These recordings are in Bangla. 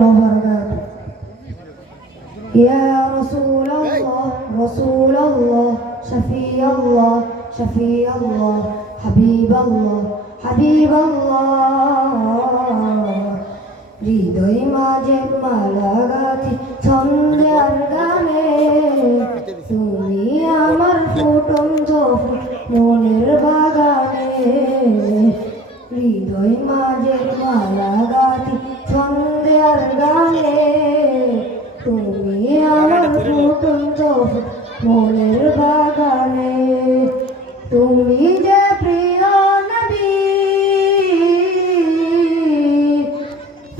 وبركاته. يا رسول الله رسول الله شفيع الله شفيع الله حبيب الله حبيب الله হৃদয় মাঝে মালা গাঁথি ছন্দের গানে তুমি আমার ফুটন্ত মনের বাগানে হৃদয় মাঝে মালা গাঁথি ছন্দের গানে তুমি আমার ফুটন্ত মনের বাগানে তুমি যে প্রিয় নবী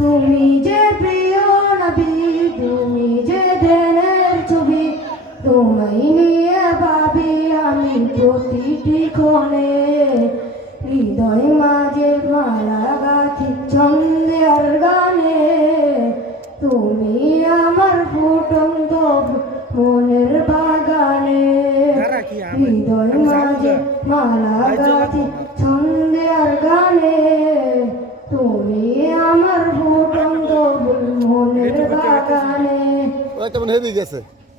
তুমি যে প্রিয় নবী তুমি যে ধ্যানের ছবি তোমায় নিয়ে ভাবি আমি প্রতিটি ক্ষণে হৃদয় মাঝে মালা গাঁথি ছন্দের গানে তুমি আমার ফুটন্ত মনের বাগানে হৃদয় মাঝে মালা গাঁথি ছন্দের গানে তুমি আমার ফুটন্ত মনের বাগানে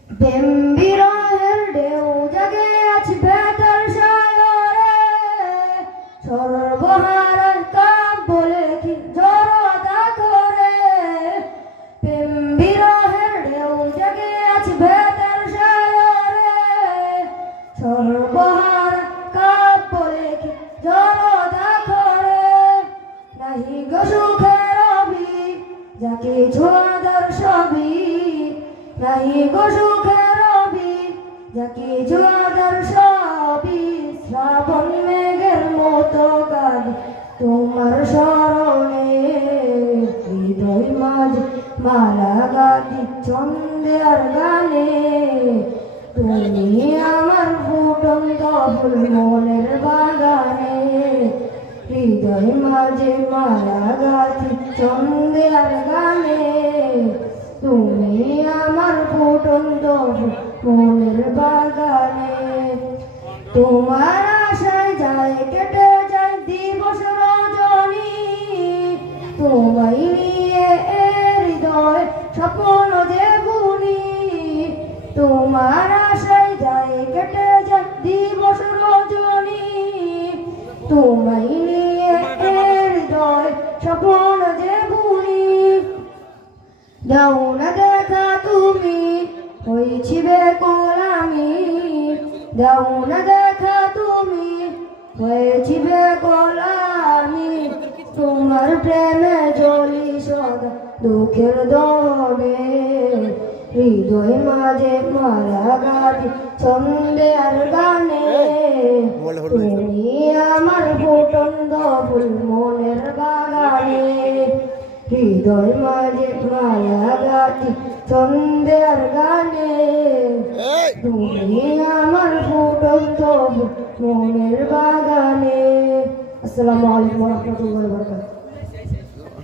প্রেম বিরহের ঢেউ জাগে আছে বেতার সাগরে সর্বহারার কাম বলে কি জড়তা করে প্রেম বিরহের ঢেউ জাগে আছে বেতার সাগরে সর্বহারার কাম বলে কি জড়তা করে নাহি গো সুখের রবি যাকে ছোঁয়াদার সবই নাহি গো সুখের রবি যাকে ছোঁয়াদার সবই শ্রাবণ মেঘের মতো কাঁদি তোমার স্মরণে হৃদয় মাঝে মালা গাঁথি ছন্দের গানে তুমি আমার ফুটন্ত ফুল মনের বাগানে হৃদয় মাঝে মালা গাঁথি ছন্দের গানে তুমি আমার ফুটন্ত মনের বাগানে তোমার আশায় যায় কেটে যায় দিবস রজনী তোমায় নিয়ে হৃদয় স্বপ্ন যে বুনি তোমার আশায় যায় কেটে যায় দিবস রজনী তোমায় নিয়ে হৃদয় স্বপ্ন যে বুনি দাও না দেখা তুমি হয়েছি বেকুল আমি দাও না দেখা তুমি হয়েছি বেকুল আমি তোমার প্রেমে জ্বলি সদা দুঃখের দনে হৃদয় মাঝে মালা গাঁথি ছন্দের গানে তুমি আমার ফুটন্ত ফুল মনের বাগানে হৃদয় মাঝে মালা গাঁথি ছন্দের গানে তুমি আমার ফুটন্ত মনের বাগানে। আসসালামু আলাইকুম ওয়া রাহমাতুল্লাহি ওয়া বারাকাতুহু।